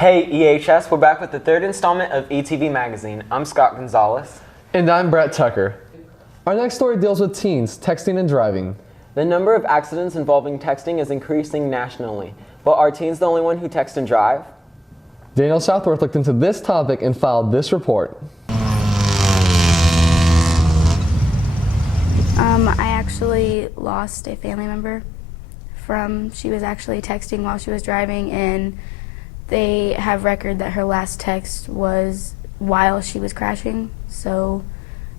Hey EHS, we're back with the third installment of ETV Magazine. I'm Scott Gonzalez. And I'm Brett Tucker. Our next story deals with teens texting and driving. The number of accidents involving texting is increasing nationally, but are teens the only one who text and drive? Daniel Southworth looked into this topic and filed this report. I actually lost a family member she was actually texting while she was driving, and they have record that her last text was while she was crashing. So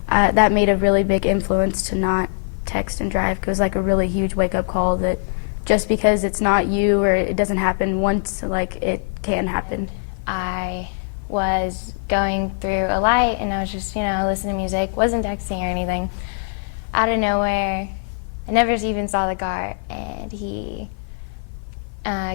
that made a really big influence to not text and drive. It was like a really huge wake-up call that just because it's not you or it doesn't happen once, like it can happen. I was going through a light and I was just, listening to music, wasn't texting or anything. Out of nowhere, I never even saw the car, and he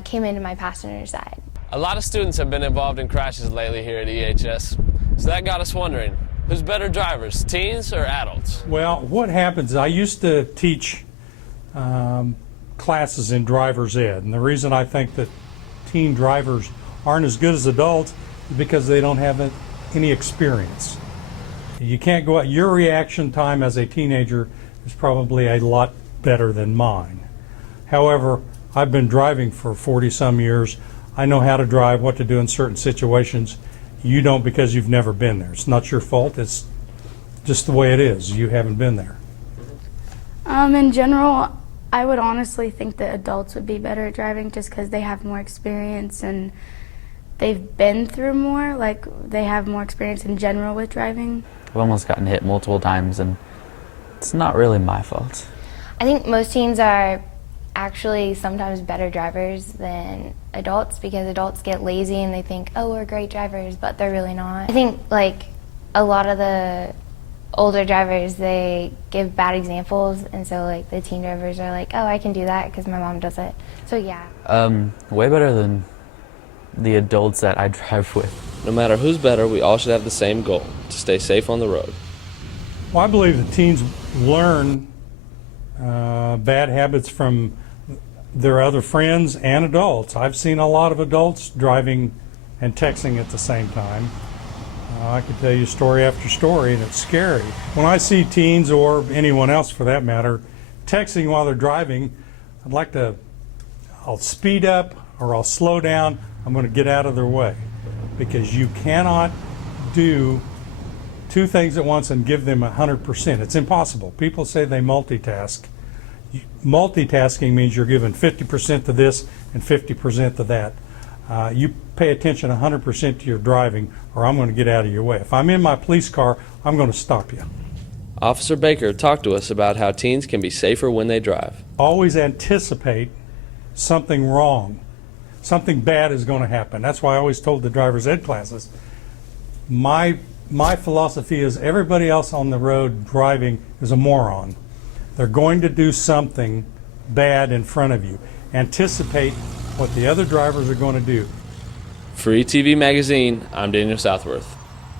came into my passenger side. A lot of students have been involved in crashes lately here at EHS, so that got us wondering, who's better drivers, teens or adults? Well, what happens, I used to teach classes in driver's ed, and the reason I think that teen drivers aren't as good as adults is because they don't have any experience. You can't go out, your reaction time as a teenager is probably a lot better than mine. However, I've been driving for 40-some years. I know how to drive, what to do in certain situations. You don't, because you've never been there. It's not your fault, it's just the way it is. You haven't been there. In general, I would honestly think that adults would be better at driving just because they have more experience and they've been through more, like they have more experience in general with driving. I've almost gotten hit multiple times, and it's not really my fault. I think most teens are actually sometimes better drivers than adults because adults get lazy and they think, oh, we're great drivers, but they're really not. I think like a lot of the older drivers, they give bad examples, and so like the teen drivers are like, oh, I can do that because my mom does it. So yeah. Way better than the adults that I drive with. No matter who's better, we all should have the same goal, to stay safe on the road. Well, I believe that teens learn bad habits from their other friends and adults. I've seen a lot of adults driving and texting at the same time. I could tell you story after story, and it's scary. When I see teens, or anyone else for that matter, texting while they're driving, I'll speed up or I'll slow down. I'm going to get out of their way, because you cannot do two things at once and give them 100%. It's impossible. People say they multitask. Multitasking means you're giving 50% to this and 50% to that. You pay attention 100% to your driving, or I'm going to get out of your way. If I'm in my police car, I'm going to stop you. Officer Baker talked to us about how teens can be safer when they drive. Always anticipate something wrong. Something bad is going to happen. That's why I always told the driver's ed classes, my philosophy is everybody else on the road driving is a moron. They're going to do something bad in front of you. Anticipate what the other drivers are going to do. For ETV Magazine, I'm Daniel Southworth.